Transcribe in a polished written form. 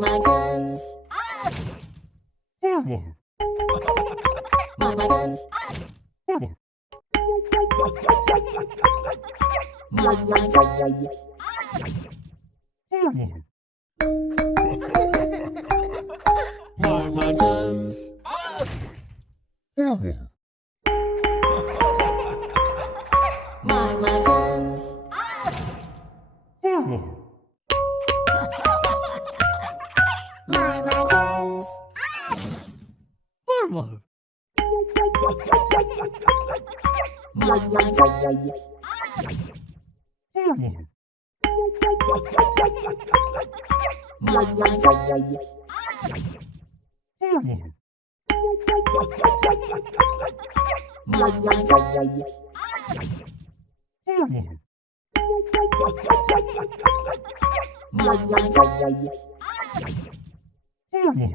Marmartins. Marmar. Marmartins. Marmar. Marmartins. Marmar. Marmartins. Marmar. Marmartins. Marmar. Marmartins. Marmar. Marmartins. Marmar. Marmartins. Marmar. Marmartins. Marmar. Marmartins. Marmar.